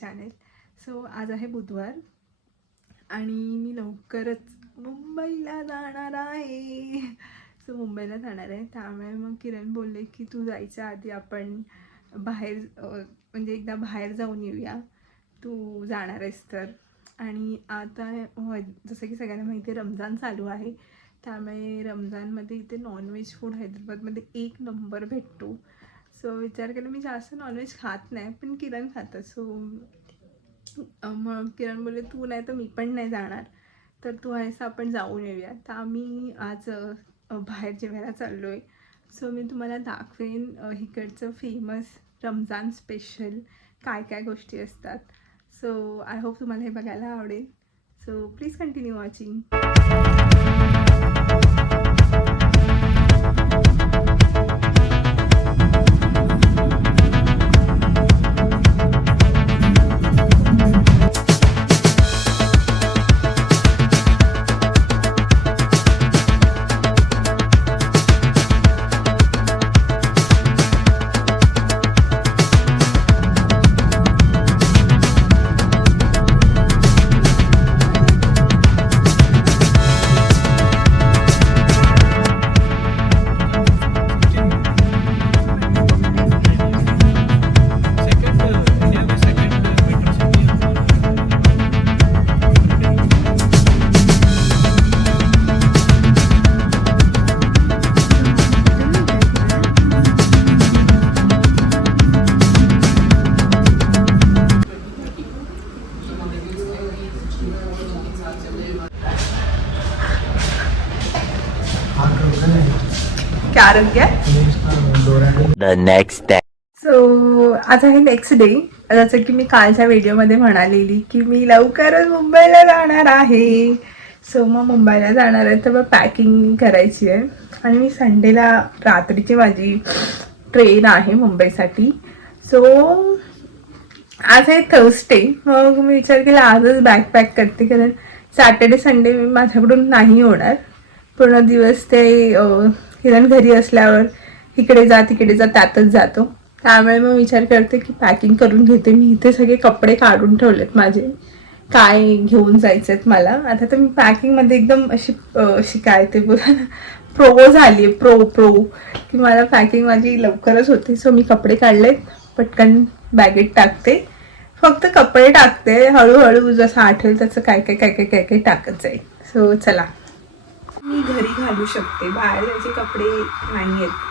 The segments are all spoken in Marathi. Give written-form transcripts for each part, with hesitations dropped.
चॅनेल. सो आज आहे बुधवार आणि मी लवकरच मुंबईला जाणार आहे. सो मुंबईला जाणार आहे, त्यामुळे मग किरण बोलले की तू जायच्या आधी आपण बाहेर म्हणजे एकदा बाहेर जाऊन येऊया, तू जाणार आहेस तर. आणि आता जसं की सगळ्यांना माहिती आहे रमजान चालू आहे, त्यामुळे रमजानमध्ये इथे नॉनव्हेज फूड हैदराबादमध्ये एक नंबर भेटतो. सो विचार केला, मी जास्त नॉनव्हेज खात नाही पण किरण खातं. सो मग किरण बोलले तू नाही तर मी पण नाही जाणार, तर तू आहेस आपण जाऊन येऊया. तर आम्ही आज बाहेर जेवायला चाललो आहे. सो मी तुम्हाला दाखवेन इकडचं फेमस रमजान स्पेशल काय काय गोष्टी असतात. सो आय होप तुम्हाला हे बघायला आवडेल. So please continue watching. The next day. So आज आहे नेक्स्ट डे. जसं की मी कालच्या व्हिडिओमध्ये म्हणालेली की मी लवकरच मुंबईला जाणार आहे. सो मग मुंबईला जाणार आहे तर मग पॅकिंग करायची आहे. आणि मी संडेला रात्रीची माझी ट्रेन आहे मुंबईसाठी. सो आज आहे थर्सडे. मग मी विचार केला आजच बॅग पॅक करते, कारण सॅटर्डे संडे माझ्याकडून नाही होणार. पूर्ण दिवस ते किरण घरी असल्यावर इकडे जा तिकडे जा त्यातच जातो. त्यामुळे मग विचार करते की पॅकिंग करून घेते. मी इथे सगळे कपडे काढून ठेवलेत माझे, काय घेऊन जायचे आहेत मला. आता तर मी पॅकिंगमध्ये एकदम अशी काय ते बोला प्रो झाली आहे, प्रो की मला पॅकिंग माझी लवकरच होते. सो मी कपडे काढलेत, पटकन बॅगेत टाकते, फक्त कपडे टाकते. हळूहळू जसं आठवेल त्याचं काय काय काय काय काय काय टाकत जाईल. सो चला, मी घरी घालू शकते, बाहेर जायचे कपडे नाही आहेत.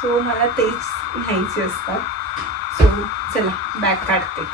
सो मला तेच घ्यायचे असतात. सो चला बॅग काढते.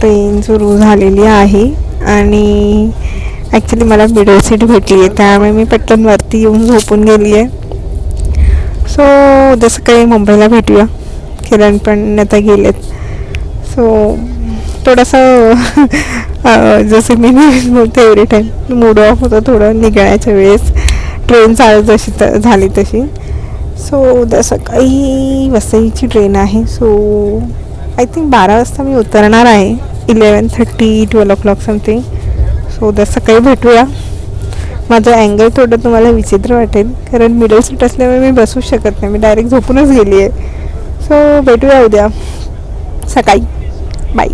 ट्रेन सुरू झालेली आहे आणि ॲक्च्युली मला मिडल सीट भेटली आहे, त्यामुळे मी पटकन वरती येऊन झोपून गेली आहे. सो जसं काही मुंबईला भेटूया. किरण पण आता गेलेत. सो थोडंसं जसं मी बोलते एव्हरी टाईम मूड ऑफ होतं थोडं निघायच्या वेळेस, ट्रेन चालू जशी झाली तशी. सो उद्या सकाळी वसईची ट्रेन आहे. सो आय थिंक 12 वाजता मी उतरणार आहे, 11:30 12 o'clock समथिंग. सो उद्या सकाळी भेटूया. माझं अँगल थोडं तुम्हाला विचित्र वाटेल कारण मिडल सीट असल्यामुळे मी बसू शकत नाही, मी डायरेक्ट झोपूनच गेली आहे. सो भेटूया उद्या सकाळी. Bye.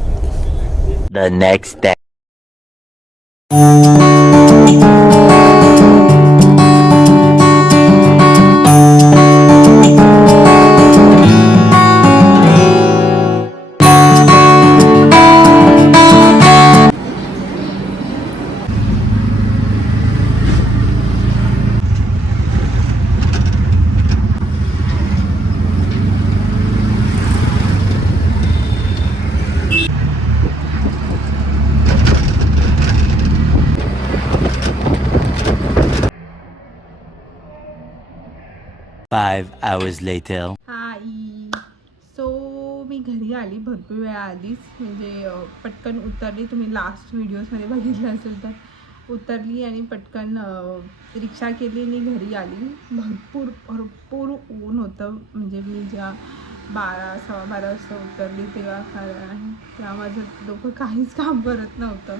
The next day. Five hours later. Hi. So मी घरी आली भरपूर वेळा आधीच, म्हणजे पटकन उतरली. तुम्ही लास्ट व्हिडिओजमध्ये बघितलं असेल तर उतरली आणि पटकन रिक्षा केली आणि घरी आली. भरपूर ऊन होतं, म्हणजे मी जेव्हा 12-12:15 वाजता उतरली तेव्हा, कारण तेव्हा माझं डोकं काहीच काम करत नव्हतं.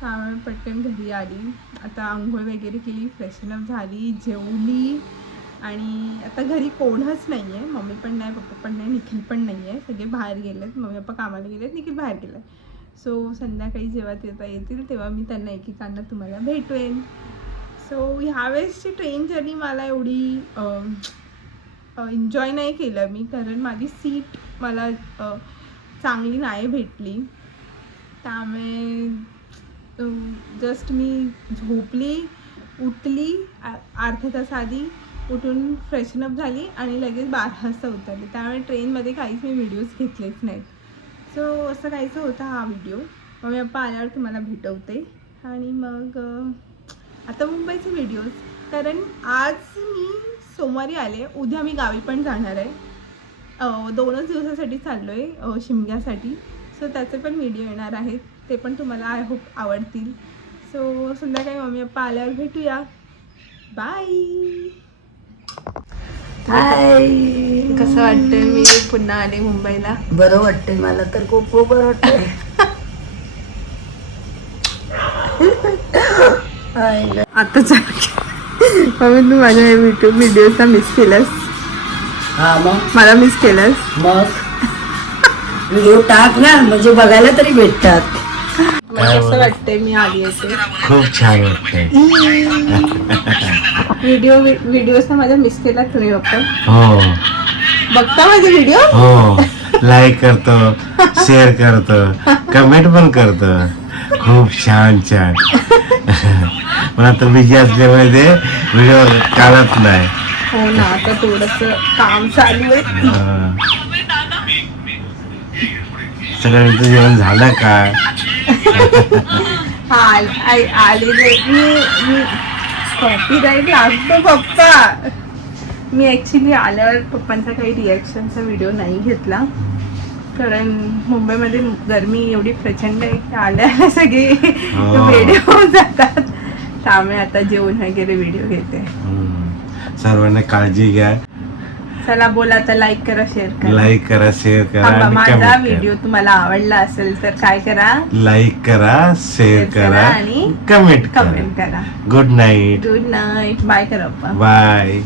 त्यामुळे पटकन घरी आली. आता आंघोळ वगैरे केली, फ्रेशनअप झाली, जेवली आणि आता घरी कोणच नाही आहे. मम्मी पण नाही, पप्पा पण नाही, निखिल पण नाही आहे. सगळे बाहेर गेलेत. मम्मी पप्पा कामाला गेलेत, निखिल बाहेर गेला आहे. सो संध्याकाळी जेव्हा येतील तेव्हा मी त्यांना एकेकांना तुम्हाला भेटवेन. सो ह्यावेळेसची ट्रेन जर्नी मला एवढी एन्जॉय नाही केलं मी, कारण माझी सीट मला चांगली नाही भेटली. त्यामुळे जस्ट मी झोपली, उठली अर्धा तास आधी, उठून फ्रेशनअप झाली आणि लगेच 12 वाजता उतरली. त्यामुळे ट्रेनमध्ये काहीच मी व्हिडिओज घेतलेच नाहीत. सो असं काहीचं होता हा व्हिडिओ. मग मी पप्पा आल्यावर तुम्हाला भेटवते. आणि मग आता मुंबईचे व्हिडिओज, कारण आज मी सोमवारी आले, उद्या मी गावी पण जाणार आहे. 2च दिवसासाठी चाललो आहे शिमग्यासाठी. सो त्याचे पण व्हिडिओ येणार आहेत, ते पण तुम्हाला आय होप आवडतील. सो संध्याकाळी मम्मी पप्पा आल्यावर भेटूया. बाय. हाय. कसं वाटतंय मी पुन्हा आले मुंबईला? बरं वाटतंय मला तर, खूप खूप बरं वाटतंय. आता मम्मी तू माझ्या व्हिडिओचा मिस केलास. हा मग मला मिस केलास. मग व्हिडिओ टाक ना, म्हणजे बघायला तरी भेटतात. मला कसं वाटतंय मी आली असे? खूप छान वाटतंय. व्हिडिओज माझा मिस केला तुम्ही बघता? हो बघता माझे व्हिडिओ? हो, लाईक करतो, शेअर करतो, कमेंट पण करतो. खूप छान. पण आता बिझी असल्यामुळे ते व्हिडिओ काढत नाही. हो ना, आता थोडंसं काम चालू आहे. सगळ्यांचं जेवण झालं का? आलेले मी कॉपीराईट लागतो पप्पा. मी ॲक्च्युली आल्यावर पप्पांचा काही रिॲक्शनचा व्हिडिओ नाही घेतला, कारण मुंबईमध्ये गरमी एवढी प्रचंड आहे की आल्याला सगळे वेडे होऊन जातात. त्यामुळे आता जेवण वगैरे व्हिडिओ घेते. सर्वांना काळजी घ्या. चला बोला, तर लाईक करा, शेअर करा. लाईक करा, शेअर करा आणि माझा कमेंट व्हिडिओ करा. तुम्हाला आवडला असेल तर काय करा? लाईक करा, शेअर करा आणि कमेंट कमेंट करा. Good night. Good night. Bye करा पप्पा. बाय.